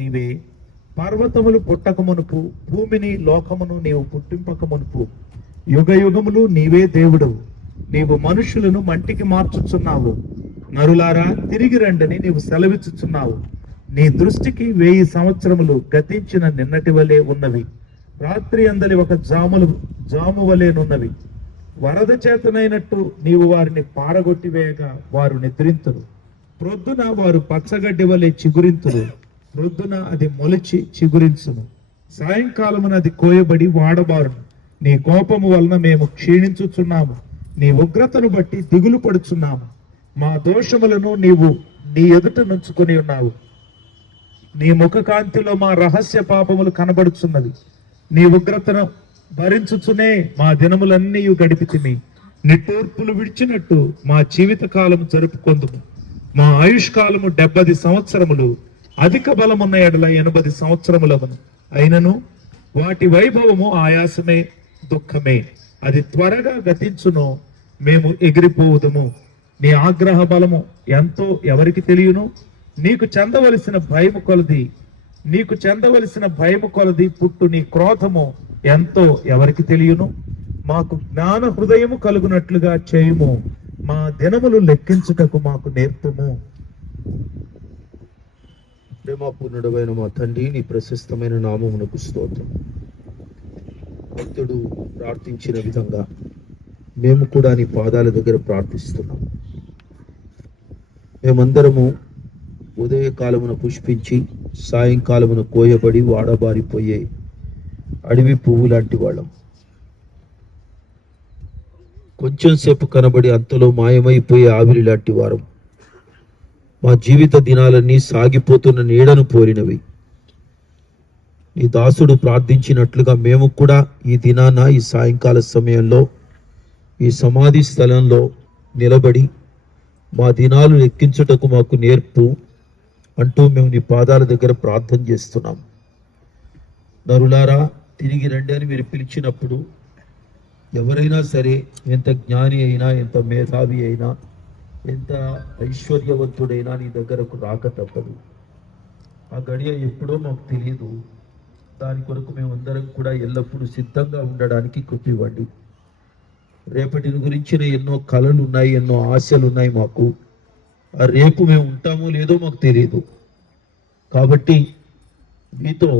నీవే. పర్వతములు పుట్టక మునుపు, భూమిని లోకమును నీవు పుట్టింపక మునుపు, యుగ యుగములు నీవే దేవుడు. నీవు మనుషులను మంటికి మార్చుచున్నావు. నరులారా తిరిగి రండని నీవు సెలవిచ్చుచున్నావు. నీ దృష్టికి 1000 సంవత్సరములు గతించిన నిన్నటి వలె ఉన్నవి. రాత్రి అందలి ఒక జాము వలెనున్నవి. వరద చేతనైనట్టు నీవు వారిని పారగొట్టివేయగా వారు నిద్రింతురు. ప్రొద్దున వారు పచ్చగడ్డి వలె చిగురింతురు. ప్రొద్దున అది మొలిచి చిగురించును. సాయంకాలమున అది కోయబడి వాడబారును. నీ కోపము వలన మేము క్షీణించుచున్నాము. నీ ఉగ్రతను బట్టి దిగులు పడుచున్నాము. మా దోషములను నీవు నీ ఎదుట నుంచుకొని ఉన్నావు. నీ ముఖకాంతిలో మా రహస్య పాపములు కనబడుచున్నవి. నీ ఉగ్రతను భరించుచునే మా దినములన్నీ గడిపితిమి. నిట్టూర్పులు విడిచినట్టు మా జీవిత కాలము జరుపుకొందుము. మా ఆయుష్కాలము 70 సంవత్సరములు, అధిక బలమున్న ఎడల 80 సంవత్సరములవను. అయినను వాటి వైభవము ఆయాసమే, దుఃఖమే. అది త్వరగా గతించును, మేము ఎగిరిపోవుదము. నీ ఆగ్రహ బలము ఎంతో ఎవరికి తెలియను? నీకు చెందవలసిన భయము కొలది పుట్టు నీ క్రోధము ఎంతో ఎవరికి తెలియను? మాకు జ్ఞాన హృదయము కలుగునట్లుగా చేయుము. మా దినములు లెక్కించుటకు మాకు నేర్పుము. ప్రేమపూర్ణుడైన మా తండ్రి, నీ ప్రశస్తమైన నామమునకు స్తోత్రం. భక్తుడు ప్రార్థించిన విధంగా మేము కూడా నీ పాదాల దగ్గర ప్రార్థిస్తున్నాం. మేమందరము ఉదయకాలమున పుష్పించి సాయంకాలమున కోయబడి వాడబారిపోయే అడవి పువ్వు లాంటి వాళ్ళం. కొంచెం సేపు కనబడి అంతలో మాయమైపోయే ఆవిరి లాంటి వారం. మా జీవిత దినాలన్నీ సాగిపోతున్న నీడను పోలినవి. నీ దాసుడు ప్రార్థించినట్లుగా మేము కూడా ఈ దినాన, ఈ సాయంకాల సమయంలో, ఈ సమాధి స్థలంలో నిలబడి మా దినాలు లెక్కించుటకు మాకు నేర్పు అంటూ మేము నీ పాదాల దగ్గర ప్రార్థన చేస్తున్నాం. నరులారా తిరిగి రండి అని మీరు పిలిచినప్పుడు ఎవరైనా సరే, ఎంత జ్ఞాని అయినా, ఎంత మేధావి అయినా, ఎంత ఐశ్వర్యవంతుడైనా నీ దగ్గరకు రాక తప్పదు. ఆ గడియ ఎప్పుడో మాకు తెలియదు. దాని కొరకు మేమందరం కూడా ఎల్లప్పుడూ సిద్ధంగా ఉండడానికి కృప ఇవ్వండి. రేపటిని గురించిన ఎన్నో కలలు ఉన్నాయి, ఎన్నో ఆశలు ఉన్నాయి మాకు. ఆ రేపు మేము ఉంటామో లేదో మాకు తెలియదు. కాబట్టి మీతో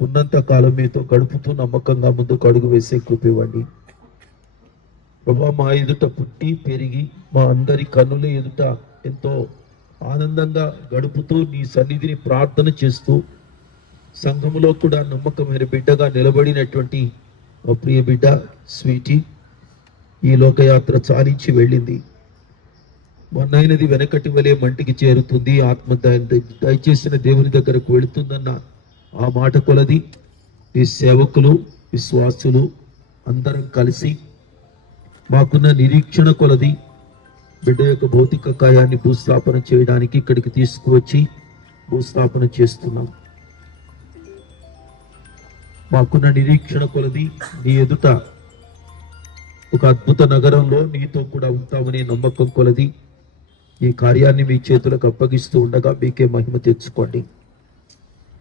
ఉన్నంత కాలం మీతో గడుపుతూ నమ్మకంగా ముందుకు అడుగు వేసే కృప ఇవ్వండి. ప్రభా, మా ఎదుట పుట్టి పెరిగి మా అందరి కన్నుల ఎదుట ఎంతో ఆనందంగా గడుపుతూ నీ సన్నిధిని ప్రార్థన చేస్తూ సంఘములో కూడా నమ్మకమైన బిడ్డగా నిలబడినటువంటి మా ప్రియ బిడ్డ స్వీటీ ఈ లోకయాత్ర చాలించి వెళ్ళింది. మొన్నైనది వెనకటి వలె మంటికి చేరుతుంది, ఆత్మ దయచేసిన దేవుని దగ్గరకు వెళుతుందన్న ఆ మాట కొలది ఈ సేవకులు, విశ్వాసులు అందరం కలిసి మాకున్న నిరీక్షణ కొలది బిడ్డ యొక్క భౌతిక కాయాన్ని భూస్థాపన చేయడానికి ఇక్కడికి తీసుకువచ్చి భూస్థాపన చేస్తున్నాం. మాకున్న నిరీక్షణ కొలది నీ ఎదుట ఒక అద్భుత నగరంలో నీతో కూడా ఉంటామనే నమ్మకం కొలది ఈ కార్యాన్ని మీ చేతులకు అప్పగిస్తూ ఉండగా మీకే మహిమ తెచ్చుకోండి.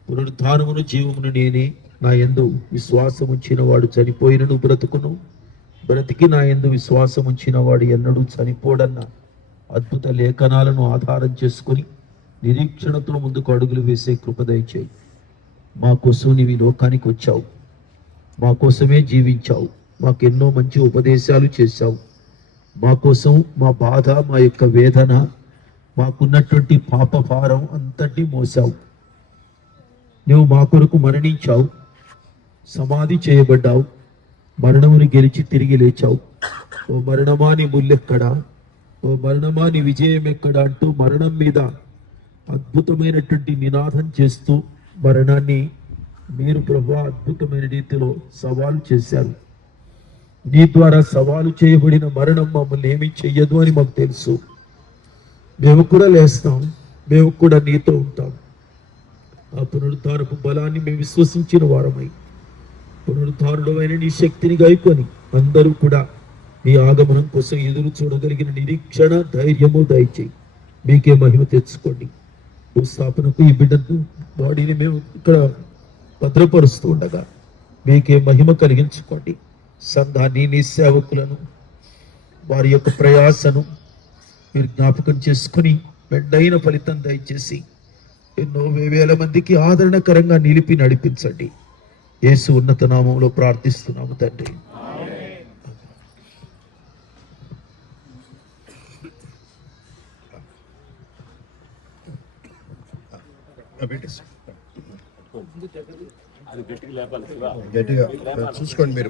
పునరుద్ధానమును జీవమును నేనే. నా యందు విశ్వాసం ఉంచిన వాడు చనిపోయినను బ్రతుకును, బ్రతికి నా యందు విశ్వాసం ఉంచిన వాడు ఎన్నడూ చనిపోడన్న అద్భుత లేఖనాలను ఆధారం చేసుకుని నిరీక్షణతో ముందుకు అడుగులు వేసే కృప దయచేయి. మా కోసం నీవి లోకానికి వచ్చావు, మా కోసమే జీవించావు, మాకెన్నో మంచి ఉపదేశాలు చేశావు. మా కోసం మా బాధ, మా యొక్క వేదన, మాకున్నటువంటి పాప భారం అంతటి మోసావు. నువ్వు మా కొరకు మరణించావు, సమాధి చేయబడ్డావు, మరణముని గెలిచి తిరిగి లేచావు. ఓ మరణమా నీ ముల్లెక్కడా, ఓ మరణమా నీ విజయం ఎక్కడా అంటూ మరణం మీద అద్భుతమైనటువంటి నినాదం చేస్తూ మరణాన్ని మీరు ప్రభు అద్భుతమైన రీతిలో సవాలు చేశారు. నీ ద్వారా సవాలు చేయబడిన మరణం మమ్మల్ని ఏమీ చెయ్యదు అని మాకు తెలుసు. మేము కూడా లేస్తాం, మేము కూడా నీతో ఉంటాం. ఆ పునరుద్ధారపు బలాన్ని మేము విశ్వసించిన వారమై పునరుద్ధారుడు అయిన నీ శక్తిని గైకొని అందరూ కూడా నీ ఆగమనం కోసం ఎదురు చూడగలిగిన నిరీక్షణ, ధైర్యము దయచేయి. మీకే మహిమ తెచ్చుకోండి. భూస్థాపనకు ఈ బిడ్డను బాడీని మేము ఇక్కడ భద్రపరుస్తూ ఉండగా మీకే మహిమ కలిగించుకోండి. సంఘాన్ని, నీ సేవకులను, వారి యొక్క ప్రయాసను మీరు జ్ఞాపకం చేసుకుని మెండైన ఫలితం దయచేసి ఎన్నో వేల మందికి ఆదరణకరంగా నిలిపి నడిపించండి. యేసు ఉన్నత నామంలో ప్రార్థిస్తున్నాము తండ్రి. గట్టిగా చూసుకోండి మీరు.